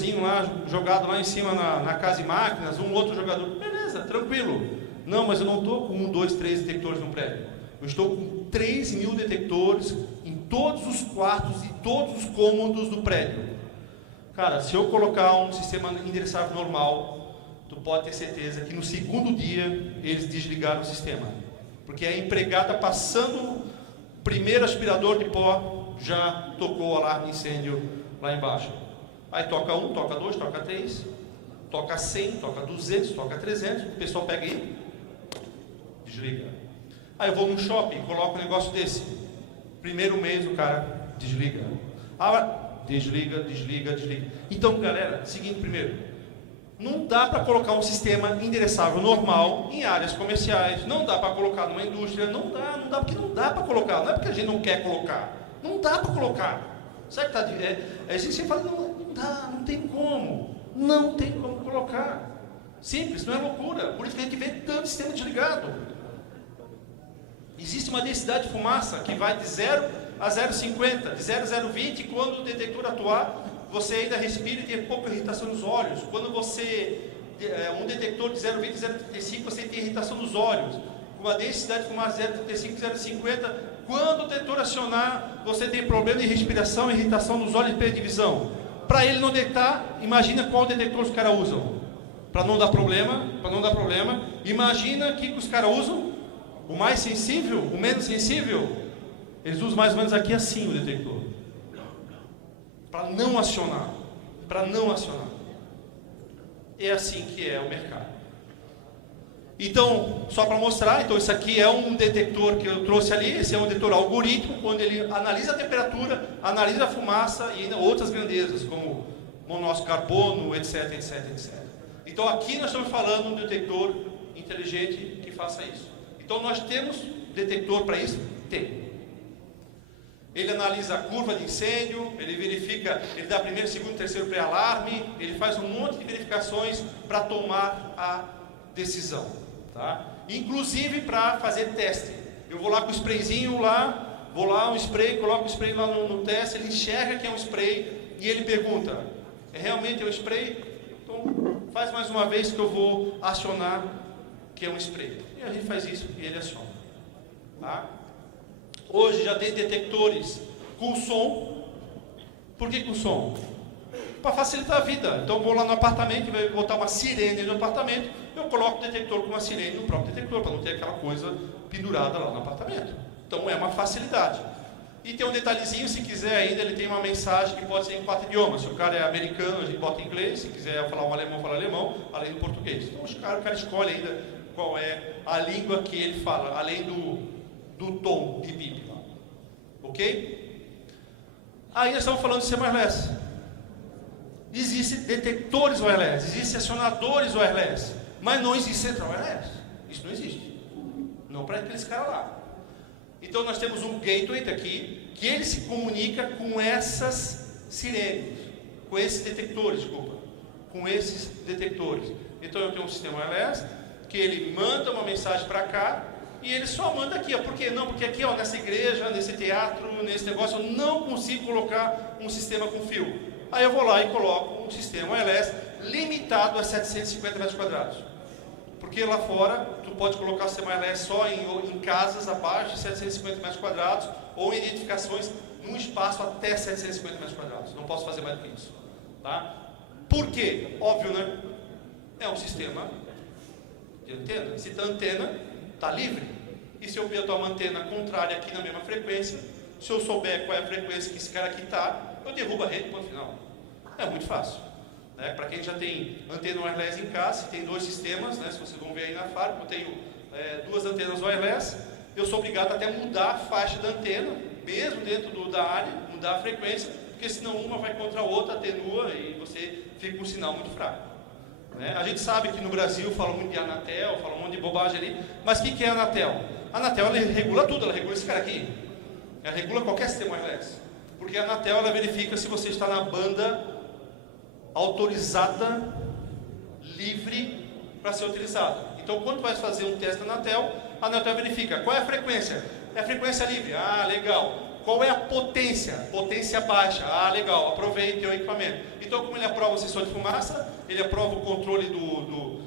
lá, jogado lá em cima na casa de máquinas, um outro jogador, beleza, tranquilo. Não, mas eu não estou com 1, 2, 3 detectores no prédio. Eu estou com 3.000 detectores em todos os quartos e todos os cômodos do prédio. Cara, se eu colocar um sistema endereçável normal, tu pode ter certeza que no segundo dia eles desligaram o sistema. Porque a empregada passando o primeiro aspirador de pó já tocou o alarme de incêndio lá embaixo. Aí toca 1, toca 2, toca 3, toca 100, toca 200, toca 300, o pessoal pega aí, desliga. Aí eu vou num shopping, coloco um negócio desse. Primeiro mês o cara desliga. Desliga. Então, galera, seguinte primeiro. Não dá para colocar um sistema endereçável normal em áreas comerciais. Não dá para colocar numa indústria. Não dá, porque não dá para colocar. Não é porque a gente não quer colocar. Não dá para colocar. Sabe que tá? A gente fala, não dá, não tem como. Não tem como colocar. Simples, não é loucura. Por isso que a gente vê tanto sistema desligado. Existe uma densidade de fumaça que vai de 0 a 0,50, de 0 a 0,20, quando o detector atuar, você ainda respira e tem pouca irritação nos olhos. Quando você, um detector de 0,20 a 0,35, você tem irritação nos olhos. Com uma densidade de fumaça de 0,35 a 0,50, quando o detector acionar, você tem problema de respiração, irritação nos olhos e perda de visão. Para ele não detectar, imagina qual detector os caras usam. Para não dar problema, imagina o que os caras usam. O mais sensível, o menos sensível, eles usam mais ou menos aqui assim o detector. Para não acionar. É assim que é o mercado. Então, só para mostrar, então isso aqui é um detector que eu trouxe ali, esse é um detector algoritmo, onde ele analisa a temperatura, analisa a fumaça e ainda outras grandezas, como monóxido de carbono, etc. Então aqui nós estamos falando de um detector inteligente que faça isso. Então nós temos detector para isso? Tem. Ele analisa a curva de incêndio, ele verifica, ele dá primeiro, segundo, terceiro pré-alarme, ele faz um monte de verificações para tomar a decisão, tá? Inclusive para fazer teste. Eu vou lá com o sprayzinho lá, um spray, coloco o spray lá no teste, ele enxerga que é um spray e ele pergunta, realmente é um spray? Então faz mais uma vez que eu vou acionar que é um spray. E a gente faz isso e ele aciona, tá? Hoje já tem detectores com som. Por que com som? Para facilitar a vida. Então eu vou lá no apartamento, vai botar uma sirene no apartamento, eu coloco o detector com uma sirene no próprio detector, para não ter aquela coisa pendurada lá no apartamento. Então é uma facilidade. E tem um detalhezinho, se quiser ainda, ele tem uma mensagem que pode ser em 4 idiomas. Se o cara é americano, a gente bota em inglês, se quiser falar um alemão, fala alemão, além do português. Então o cara escolhe ainda qual é a língua que ele fala, além do tom de bip lá. Ok? Aí nós estamos falando de ser wireless. Existem detectores wireless, existem acionadores wireless, mas não existe central wireless. Isso não existe. Não para aqueles caras lá. Então nós temos um gateway aqui, que ele se comunica com essas sirenes, com esses detectores, com esses detectores. Então eu tenho um sistema wireless, que ele manda uma mensagem para cá, e ele só manda aqui, ó. Por quê? Não, porque aqui, ó, nessa igreja, nesse teatro, nesse negócio, eu não consigo colocar um sistema com fio. Aí eu vou lá e coloco um sistema wireless limitado a 750 metros quadrados. Porque lá fora, tu pode colocar o sistema wireless só em casas abaixo de 750 metros quadrados, ou em edificações num espaço até 750 metros quadrados. Não posso fazer mais do que isso, tá? Por quê? Óbvio, né? É um sistema de antena. Se a antena está livre, e se eu botar uma antena contrária aqui na mesma frequência, se eu souber qual é a frequência que esse cara aqui está, eu derrubo a rede no final. É muito fácil, né? Para quem já tem antena wireless em casa, tem 2 sistemas, né? Se vocês vão ver aí na fábrica, eu tenho 2 antenas wireless, eu sou obrigado até a mudar a faixa da antena, mesmo dentro da área, mudar a frequência, porque senão uma vai contra a outra, atenua e você fica com um sinal muito fraco. A gente sabe que no Brasil fala muito de Anatel, fala um monte de bobagem ali, mas o que é a Anatel? A Anatel ela regula tudo, ela regula esse cara aqui, ela regula qualquer sistema wireless, porque a Anatel ela verifica se você está na banda autorizada, livre para ser utilizado. Então quando vai fazer um teste na Anatel, a Anatel verifica qual é a frequência. É a frequência livre, legal. Qual é a potência? Potência baixa. Ah, legal, aproveite o equipamento. Então, como ele aprova o sensor de fumaça, ele aprova o controle do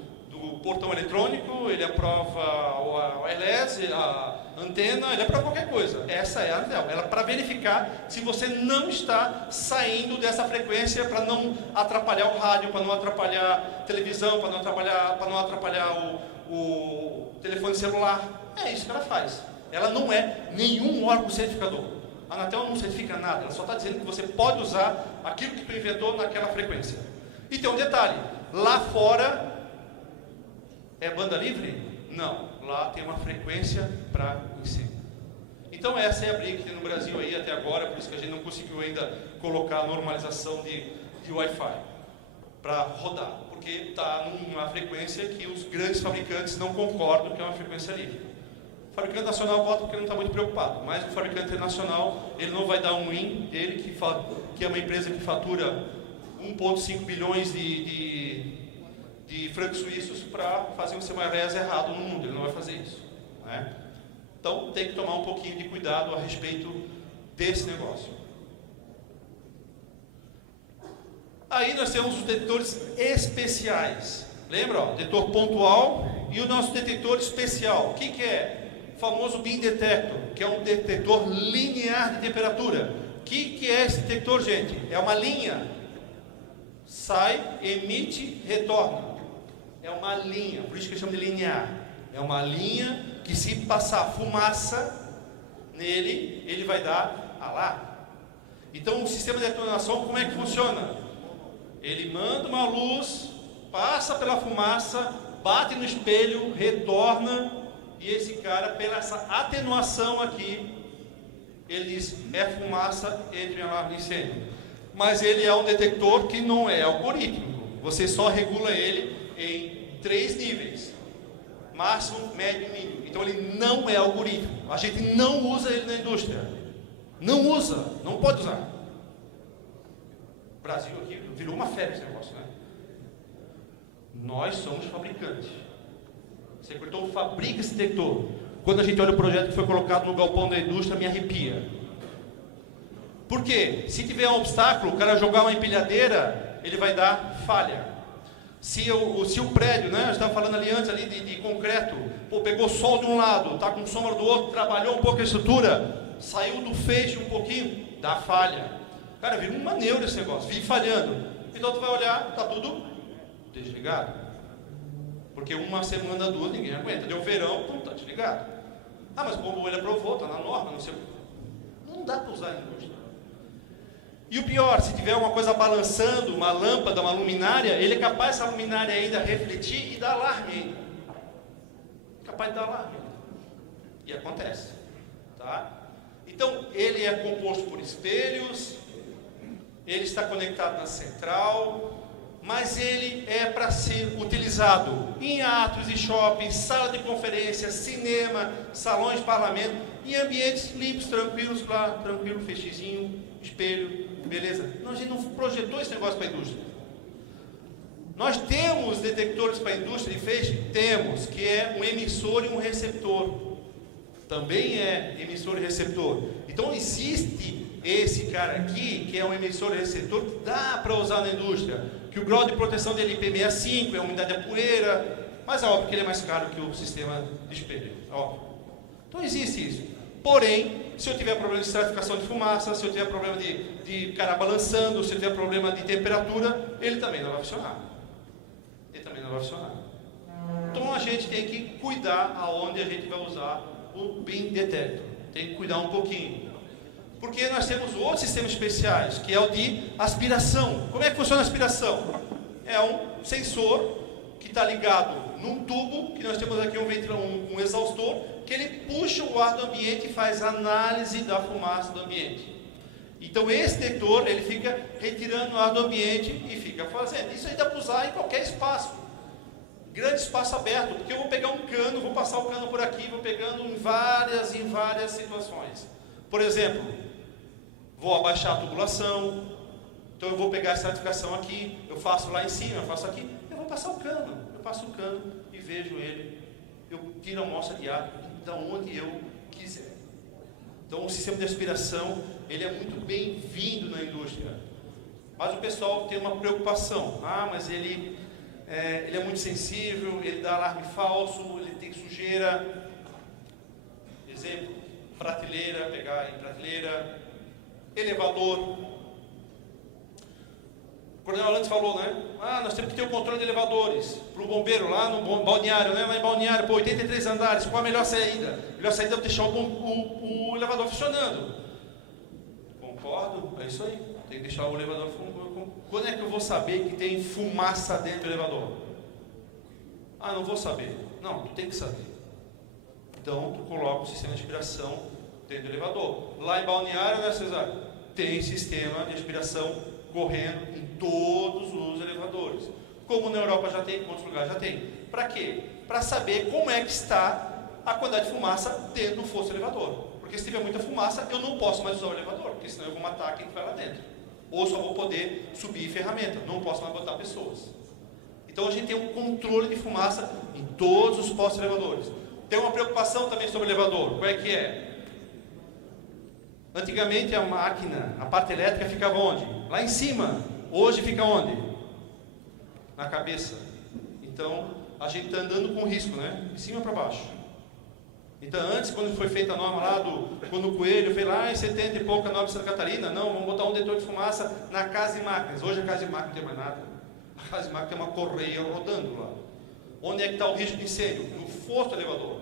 portão eletrônico, ele aprova o wireless, a antena, ele aprova qualquer coisa. Essa é a Anatel. Ela para verificar se você não está saindo dessa frequência, para não atrapalhar o rádio, para não atrapalhar a televisão, para não atrapalhar o telefone celular. É isso que ela faz. Ela não é nenhum órgão certificador. A Anatel não certifica nada, ela só está dizendo que você pode usar aquilo que tu inventou naquela frequência. E tem um detalhe, lá fora é banda livre? Não, lá tem uma frequência para incêndio. Então essa é a briga que tem no Brasil aí até agora, por isso que a gente não conseguiu ainda colocar a normalização de Wi-Fi para rodar, porque está numa frequência que os grandes fabricantes não concordam que é uma frequência livre. O fabricante nacional vota porque não está muito preocupado, mas o fabricante internacional, ele não vai dar um win dele, que é uma empresa que fatura 1,5 bilhões de francos suíços para fazer um CMRS errado no mundo. Ele não vai fazer isso, né? Então tem que tomar um pouquinho de cuidado a respeito desse negócio. Aí nós temos os detectores especiais. Lembra? Ó, detector pontual e o nosso detector especial. O que é? O famoso Beam Detector, que é um detector linear de temperatura. O que é esse detector, gente? É uma linha. Sai, emite, retorna. É uma linha, por isso que chama de linear. É uma linha que, se passar fumaça nele, ele vai dar alarme. Então o sistema de detonação, como é que funciona? Ele manda uma luz, passa pela fumaça, bate no espelho, retorna, e esse cara, pela essa atenuação aqui, ele diz, é fumaça, entre em alarme de incêndio. Mas ele é um detector que não é algorítmico. Você só regula ele em 3 níveis. Máximo, médio e mínimo. Então ele não é algorítmico. A gente não usa ele na indústria. Não usa, não pode usar. O Brasil aqui virou uma febre esse negócio, né? Nós somos fabricantes. O Secretor fabrica esse detector. Quando a gente olha o projeto que foi colocado no galpão da indústria, me arrepia. Por quê? Se tiver um obstáculo, o cara jogar uma empilhadeira, ele vai dar falha. Se o prédio, né, a gente estava falando ali antes ali de concreto, pô, pegou sol de um lado, está com sombra do outro, trabalhou um pouco a estrutura, saiu do feixe um pouquinho, dá falha. Cara, vira uma neura esse negócio, vive falhando. Então tu vai olhar, está tudo desligado. Porque uma semana, 2, ninguém aguenta. Deu verão, pum, está desligado. Ah, mas como ele aprovou, está na norma, não sei. Não dá para usar a indústria. E o pior, se tiver uma coisa balançando, uma lâmpada, uma luminária, ele é capaz essa luminária ainda refletir e dar alarme ainda. Capaz de dar alarme. E acontece. Tá? Então, ele é composto por espelhos, ele está conectado na central, mas ele é para ser utilizado em atos e shoppings, sala de conferência, cinema, salões de parlamento, em ambientes limpos, tranquilos, lá, tranquilo, feixezinho, espelho, beleza? Não, a gente não projetou esse negócio para a indústria. Nós temos detectores para a indústria de feixe? Temos, que é um emissor e um receptor. Também é emissor e receptor. Então existe esse cara aqui, que é um emissor e receptor, que dá para usar na indústria. Que o grau de proteção dele é IP65, é a umidade da poeira, mas é óbvio que ele é mais caro que o sistema de espelho. Óbvio. Então existe isso. Porém, se eu tiver problema de estratificação de fumaça, se eu tiver problema de cara balançando, se eu tiver problema de temperatura, ele também não vai funcionar. Ele também não vai funcionar. Então a gente tem que cuidar aonde a gente vai usar o Beam Detector. Tem que cuidar um pouquinho. Porque nós temos outros sistemas especiais, que é o de aspiração. Como é que funciona a aspiração? É um sensor que está ligado num tubo, que nós temos aqui um exaustor, que ele puxa o ar do ambiente e faz análise da fumaça do ambiente. Então esse detector, ele fica retirando o ar do ambiente e fica fazendo. Isso aí dá para usar em qualquer espaço. Grande espaço aberto, porque eu vou pegar um cano, vou passar o cano por aqui, vou pegando em várias situações. Por exemplo, vou abaixar a tubulação, então eu vou pegar a estratificação aqui, eu faço lá em cima, eu faço aqui, eu vou passar o cano, eu passo o cano e vejo ele, eu tiro a amostra de ar da onde eu quiser. Então o sistema de aspiração, ele é muito bem-vindo na indústria. Mas o pessoal tem uma preocupação. Mas ele é muito sensível, ele dá alarme falso, ele tem sujeira. Exemplo, prateleira, pegar em prateleira, elevador. O Coronel Alantes falou, né? Nós temos que ter o controle de elevadores. Para o bombeiro lá no balneário, né? Lá em balneário, 83 andares, qual a melhor saída? A melhor saída é deixar o elevador funcionando. Concordo, é isso aí. Tem que deixar o elevador funcionando. Quando é que eu vou saber que tem fumaça dentro do elevador? Não vou saber. Não, tu tem que saber. Então, tu coloca o sistema de aspiração dentro do elevador. Lá em balneário, né, Cesar? Tem sistema de aspiração correndo em todos os elevadores. Como na Europa já tem, em outros lugares já tem. Para quê? Para saber como é que está a quantidade de fumaça dentro do fosso do elevador. Porque se tiver muita fumaça, eu não posso mais usar o elevador, porque senão eu vou matar quem vai lá dentro. Ou só vou poder subir ferramenta, não posso mais botar pessoas. Então a gente tem um controle de fumaça em todos os postos elevadores. Tem uma preocupação também sobre o elevador. Qual é que é? Antigamente a máquina, a parte elétrica ficava onde? Lá em cima. Hoje fica onde? Na cabeça. Então a gente está andando com risco, né? De cima para baixo. Então antes, quando foi feita a norma lá quando o Coelho fez lá em 70 e pouco a norma de Santa Catarina, não, vamos botar um detetor de fumaça na casa de máquinas. Hoje a casa de máquina não tem mais nada. A casa de máquina tem uma correia rodando lá. Onde é que está o risco de incêndio? No fosso do elevador.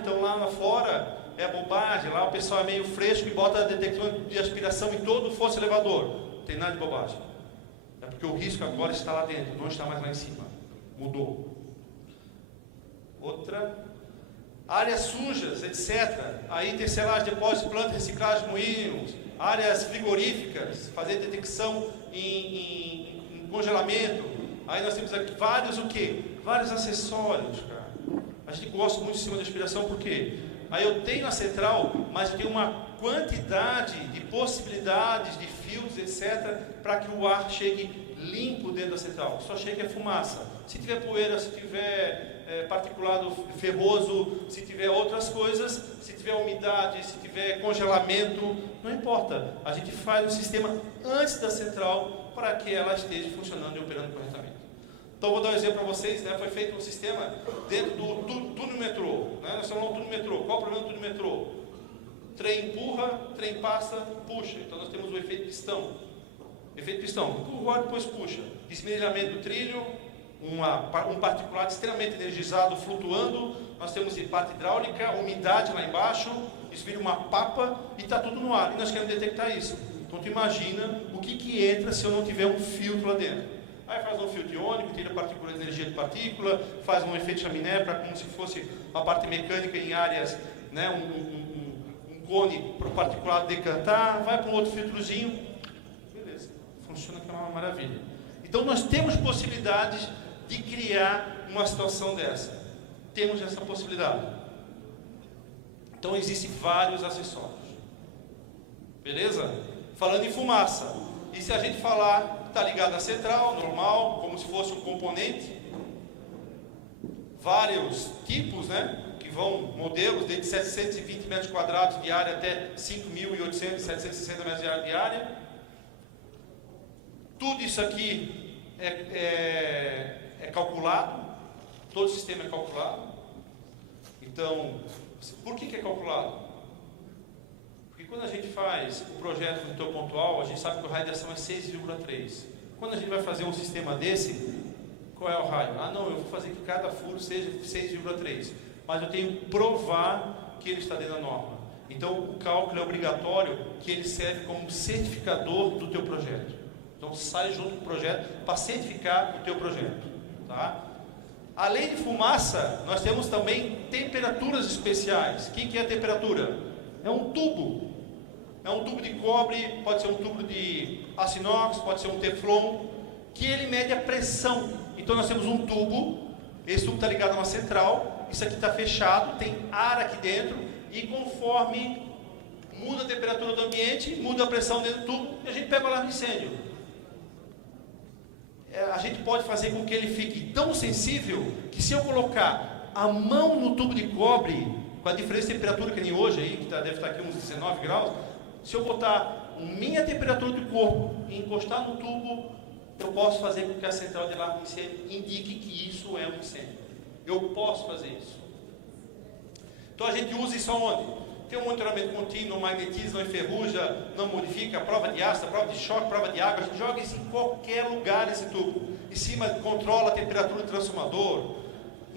Então lá fora é bobagem, lá o pessoal é meio fresco e bota detector de aspiração em todo o fosso do elevador. Não tem nada de bobagem. É porque o risco agora está lá dentro, não está mais lá em cima. Mudou. Outra. Áreas sujas, etc. Aí tem selagem, depósito, planta, reciclagem, moinhos, áreas frigoríficas, fazer detecção em congelamento. Aí nós temos aqui vários o quê? Vários acessórios, cara. A gente gosta muito de sistema de aspiração porque aí eu tenho a central, mas eu tenho uma quantidade de possibilidades de fios, etc., para que o ar chegue limpo dentro da central. Só chega fumaça. Se tiver poeira, se tiver particulado ferroso, se tiver outras coisas, se tiver umidade, se tiver congelamento, não importa. A gente faz um sistema antes da central para que ela esteja funcionando e operando corretamente. Então vou dar um exemplo para vocês, né? Foi feito um sistema dentro do túnel metrô, né? Nós estamos no túnel metrô. Qual o problema do túnel metrô? Trem empurra, trem passa, puxa. Então nós temos o efeito pistão. Efeito pistão, empurra, depois puxa. Desmirilhamento do trilho, um particulado extremamente energizado flutuando. Nós temos parte hidráulica, umidade lá embaixo, isso vira uma papa e está tudo no ar. E nós queremos detectar isso. Então tu imagina o que entra se eu não tiver um filtro lá dentro. Aí faz um filtro iônico, tira partícula de energia de partícula, faz um efeito chaminé para como se fosse uma parte mecânica em áreas, né, um cone para o particulado decantar, vai para um outro filtrozinho, beleza, funciona que é uma maravilha. Então nós temos possibilidades de criar uma situação dessa, temos essa possibilidade. Então existem vários acessórios, beleza? Falando em fumaça, e se a gente falar está ligado à central, normal, como se fosse um componente, vários tipos, né, que vão, modelos, desde 720 metros quadrados de área até 5.800, 760 metros de área. Tudo isso aqui é calculado, todo o sistema é calculado. Então, por que é calculado? Porque quando a gente faz o projeto do teu pontual, a gente sabe que o raio de ação é 6,3. Quando a gente vai fazer um sistema desse, qual é o raio? Não, eu vou fazer que cada furo seja 6,3. Mas eu tenho que provar que ele está dentro da norma. Então, o cálculo é obrigatório, que ele serve como certificador do teu projeto. Então, sai junto com o projeto para certificar o teu projeto. Tá? Além de fumaça, nós temos também temperaturas especiais. O que é a temperatura? É um tubo. É um tubo de cobre, pode ser um tubo de aço inox, pode ser um teflon, que ele mede a pressão. Então nós temos um tubo, esse tubo está ligado a uma central, isso aqui está fechado, tem ar aqui dentro, e conforme muda a temperatura do ambiente, muda a pressão dentro do tubo, e a gente pega o alarme de incêndio. A gente pode fazer com que ele fique tão sensível, que se eu colocar a mão no tubo de cobre, com a diferença de temperatura que nem hoje, aí, que deve estar aqui uns 19 graus, se eu botar minha temperatura do corpo e encostar no tubo, eu posso fazer com que a central de alarme de incêndio indique que isso é um incêndio. Eu posso fazer isso. Então a gente usa isso aonde? Tem um monitoramento contínuo, não magnetiza, não enferruja, não modifica, prova de ácido, prova de choque, prova de água, a gente joga isso em qualquer lugar, esse tubo. Em cima controla a temperatura do transformador.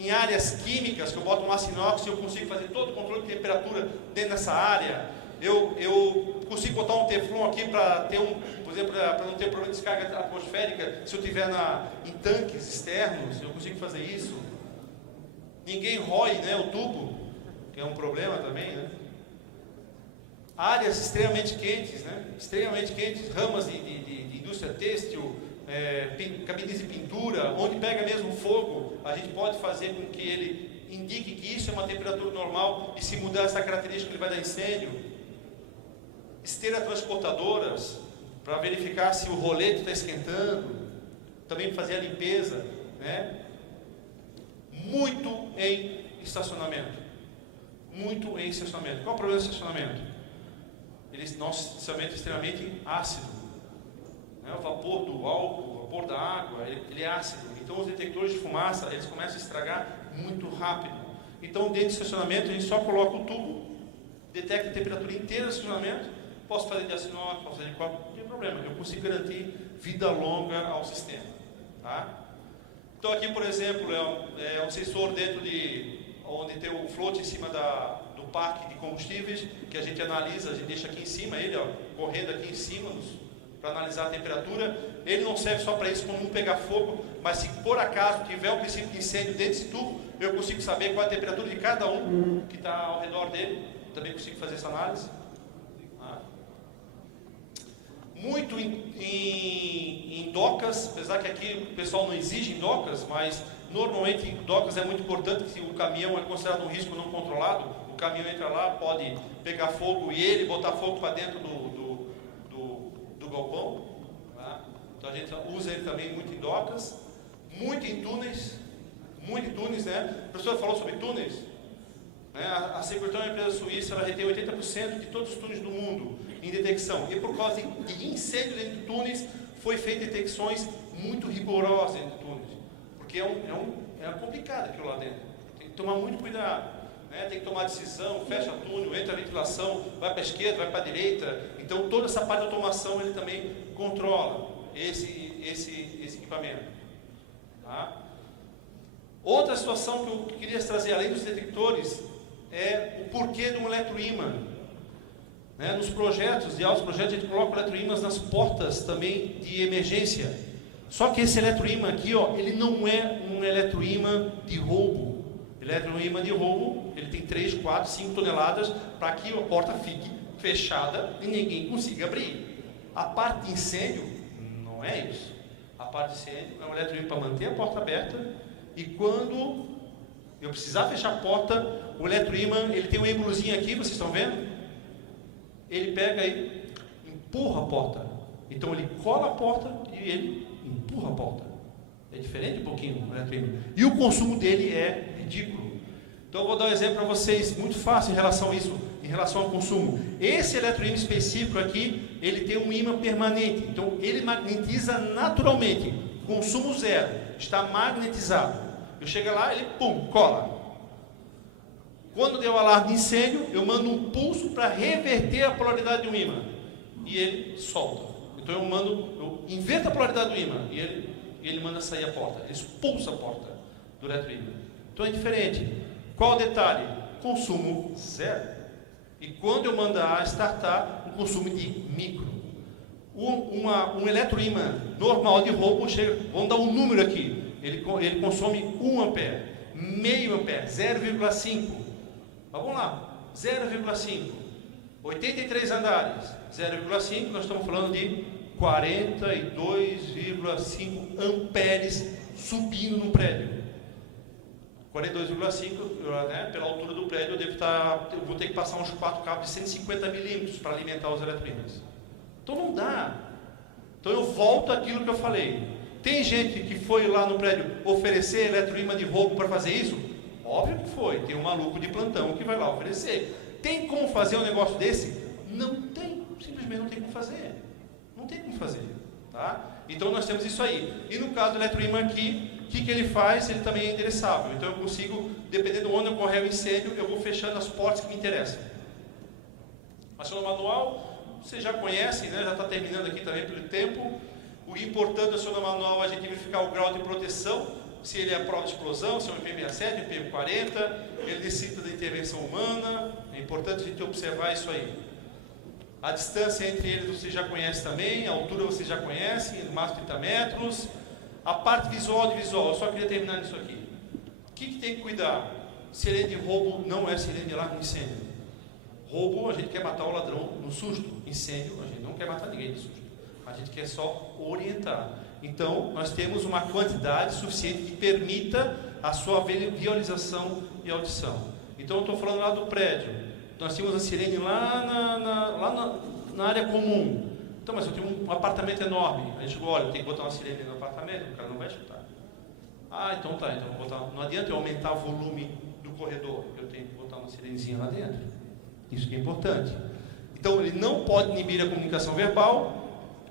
Em áreas químicas, que eu boto um aço inox e eu consigo fazer todo o controle de temperatura dentro dessa área. Eu consigo botar um teflon aqui para ter por exemplo, para não ter problema de descarga atmosférica, se eu tiver em tanques externos, eu consigo fazer isso. Ninguém rói, né, o tubo, que é um problema também, né? Áreas extremamente quentes, né? Extremamente quentes, ramas de indústria têxtil, cabines de pintura, onde pega mesmo fogo, a gente pode fazer com que ele indique que isso é uma temperatura normal e se mudar essa característica ele vai dar incêndio. Esteira transportadoras, para verificar se o rolete está esquentando, também fazer a limpeza, né? Muito em estacionamento. Muito em estacionamento. Qual é o problema do estacionamento? Nosso estacionamento é extremamente ácido. Né? O vapor do álcool, o vapor da água, ele é ácido. Então os detectores de fumaça, eles começam a estragar muito rápido. Então dentro do estacionamento, a gente só coloca o tubo, detecta a temperatura inteira do estacionamento, posso fazer de aço inox, posso fazer de cobre, não tem problema, eu consigo garantir vida longa ao sistema. Tá? Então aqui, por exemplo, é um sensor dentro onde tem o float em cima do parque de combustíveis, que a gente analisa, a gente deixa aqui em cima, ele correndo aqui em cima, para analisar a temperatura. Ele não serve só para isso, como não pegar fogo, mas se por acaso tiver um princípio de incêndio dentro desse tubo, eu consigo saber qual é a temperatura de cada um que está ao redor dele, também consigo fazer essa análise. Muito em docas, apesar que aqui o pessoal não exige em docas, mas normalmente em docas é muito importante que o caminhão é considerado um risco não controlado, o caminhão entra lá, pode pegar fogo e ele botar fogo para dentro do galpão. Tá? Então a gente usa ele também muito em docas, muito em túneis, né? O professor falou sobre túneis. Né? A Securiton é uma empresa suíça, ela retém 80% de todos os túneis do mundo em detecção, e por causa de incêndio dentro de túneis, foi feita detecções muito rigorosas dentro de túneis, porque é complicado aquilo lá dentro, tem que tomar muito cuidado, né? Tem que tomar decisão, fecha túnel, entra a ventilação, vai para a esquerda, vai para a direita, então toda essa parte de automação ele também controla esse equipamento. Tá? Outra situação que eu queria trazer, além dos detectores, é o porquê de um eletroímã. Né? Nos projetos, de altos projetos, a gente coloca eletroímãs nas portas também de emergência. Só que esse eletroímã aqui, ele não é um eletroímã de roubo. Eletroímã de roubo, ele tem 3, 4, 5 toneladas para que a porta fique fechada e ninguém consiga abrir. A parte de incêndio não é isso. A parte de incêndio é um eletroímã para manter a porta aberta, e quando eu precisar fechar a porta, o eletroímã, ele tem um êmbolozinho aqui, vocês estão vendo? Ele pega e empurra a porta. Então ele cola a porta e ele empurra a porta. É diferente um pouquinho o eletroímã. E o consumo dele é ridículo. Então eu vou dar um exemplo para vocês, muito fácil em relação a isso, em relação ao consumo. Esse eletroímã específico aqui, ele tem um ímã permanente. Então ele magnetiza naturalmente. Consumo zero. Está magnetizado. Eu chego lá, ele pum, cola. Quando deu o alarme de incêndio, eu mando um pulso para reverter a polaridade do ímã. E ele solta. Então eu inverto a polaridade do ímã. E ele manda sair a porta. Ele expulsa a porta do eletroímã. Então é diferente. Qual o detalhe? Consumo zero. E quando eu mandar startar, o consumo de micro. Um eletroímã normal de roubo chega. Vamos dar um número aqui. Ele consome 1 ampere, meio ampere, 0,5. Vamos lá, 0,5, 83 andares, 0,5, nós estamos falando de 42,5 amperes subindo no prédio. 42,5, né, pela altura do prédio, eu vou ter que passar uns 4 cabos de 150 milímetros para alimentar os eletroímãs. Então não dá. Então eu volto àquilo que eu falei. Tem gente que foi lá no prédio oferecer eletroímã de roubo para fazer isso? Óbvio que foi. Tem um maluco de plantão que vai lá oferecer. Tem como fazer um negócio desse? Não tem. Simplesmente não tem como fazer. Não tem como fazer. Tá? Então nós temos isso aí. E no caso do eletroimã aqui, o que ele faz? Ele também é endereçável. Então eu consigo, dependendo de onde ocorrer o incêndio, eu vou fechando as portas que me interessam. Aciona manual, vocês já conhecem, né? Já está terminando aqui também pelo tempo. O importante do aciona manual é a gente verificar o grau de proteção, se ele é a prova de explosão, se é um IP67, um IP40, ele necessita da intervenção humana. É importante a gente observar isso aí. A distância entre eles vocês já conhecem também, a altura vocês já conhecem, no máximo 30 metros. A parte visual de visual, eu só queria terminar nisso aqui. O que tem que cuidar? Sirene de roubo não é sirene de alarme de incêndio. Roubo, a gente quer matar o ladrão no susto. Incêndio, a gente não quer matar ninguém no susto. A gente quer só orientar. Então, nós temos uma quantidade suficiente que permita a sua visualização e audição. Então, eu estou falando lá do prédio. Nós tínhamos a sirene lá na área comum. Então, mas eu tenho um apartamento enorme. A gente chegou, olha, tem que botar uma sirene no apartamento, o cara não vai escutar. Ah, então tá, então vou botar. Não adianta eu aumentar o volume do corredor, eu tenho que botar uma sirenezinha lá dentro. Isso que é importante. Então, ele não pode inibir a comunicação verbal.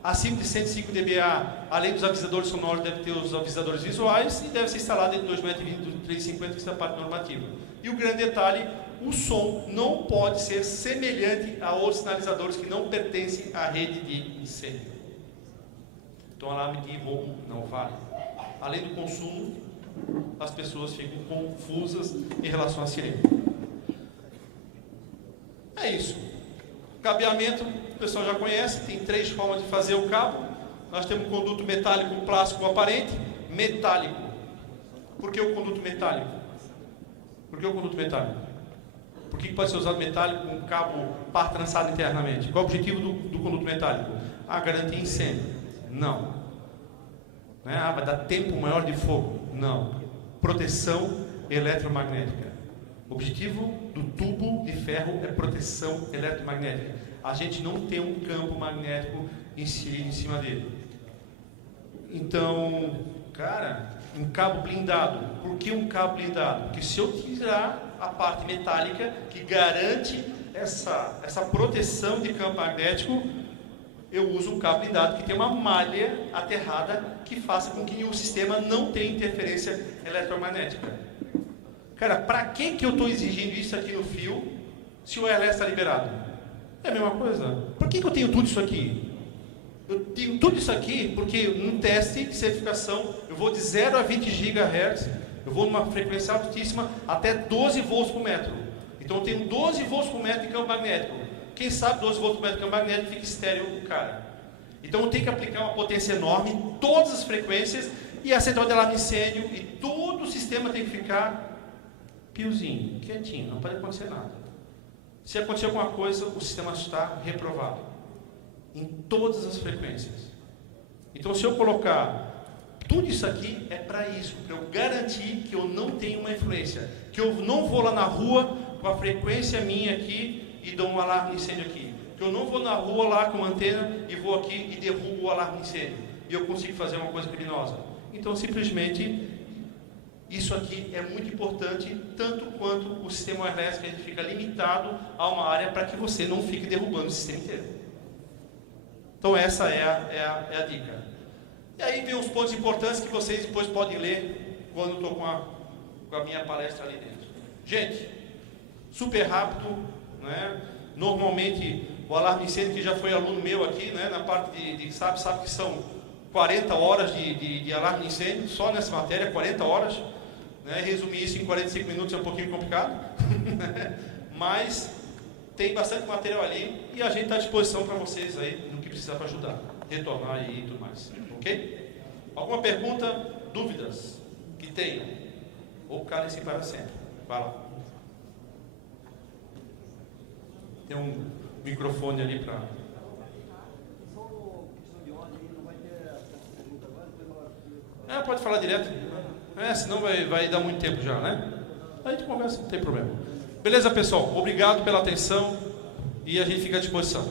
Acima de 105 dBA, além dos avisadores sonoros, deve ter os avisadores visuais e deve ser instalado entre 2,20 m e 3,50 m, que é a parte normativa. E o grande detalhe, o som não pode ser semelhante a outros sinalizadores que não pertencem à rede de incêndio. Então, alarme de roubo não vale. Além do consumo, as pessoas ficam confusas em relação à sirene. É isso. Cabeamento, o pessoal já conhece, tem 3 formas de fazer o cabo. Nós temos um conduto metálico, plástico aparente, metálico. Por que o conduto metálico? Por que o conduto metálico? Por que pode ser usado metálico com cabo par trançado internamente? Qual é o objetivo do conduto metálico? Garantir incêndio. Não. Vai dar tempo maior de fogo. Não. Proteção eletromagnética. O objetivo do tubo de ferro é proteção eletromagnética. A gente não tem um campo magnético inserido em cima dele. Então, cara, um cabo blindado. Por que um cabo blindado? Porque se eu tirar a parte metálica que garante essa proteção de campo magnético, eu uso um cabo blindado que tem uma malha aterrada que faça com que o sistema não tenha interferência eletromagnética. Cara, para que eu estou exigindo isso aqui no fio se o RLS está liberado? É a mesma coisa. Por que eu tenho tudo isso aqui? Eu tenho tudo isso aqui porque num teste de certificação eu vou de 0 a 20 GHz, eu vou numa frequência altíssima até 12 volts por metro. Então eu tenho 12 volts por metro de campo magnético. Quem sabe 12 volts por metro de campo magnético fica estéreo o cara. Então eu tenho que aplicar uma potência enorme em todas as frequências e a central de alarme de incêndio e todo o sistema tem que ficar piozinho, quietinho, não pode acontecer nada. Se acontecer alguma coisa, o sistema está reprovado em todas as frequências. Então, se eu colocar tudo isso aqui, é para isso, para eu garantir que eu não tenho uma influência, que eu não vou lá na rua com a frequência minha aqui e dou um alarme de incêndio aqui, que eu não vou na rua lá com uma antena e vou aqui e derrubo o alarme de incêndio, e eu consigo fazer uma coisa criminosa. Então, simplesmente, isso aqui é muito importante, tanto quanto o sistema wireless, que a gente fica limitado a uma área para que você não fique derrubando o sistema inteiro. Então essa é a dica. E aí vem os pontos importantes que vocês depois podem ler quando eu estou com a minha palestra ali dentro. Gente, super rápido, né? Normalmente o alarme de incêndio, que já foi aluno meu aqui, né? Na parte de sabe que são 40 horas de alarme de incêndio, só nessa matéria, 40 horas. Resumir isso em 45 minutos é um pouquinho complicado, mas tem bastante material ali e a gente está à disposição para vocês aí no que precisar para ajudar, retornar aí e tudo mais, ok? Alguma pergunta, dúvidas que tenham? Ou calem-se para sempre. Vai lá. Tem um microfone ali para... pode falar direto. Senão vai dar muito tempo já, né? A gente conversa, não tem problema. Beleza, pessoal? Obrigado pela atenção e a gente fica à disposição.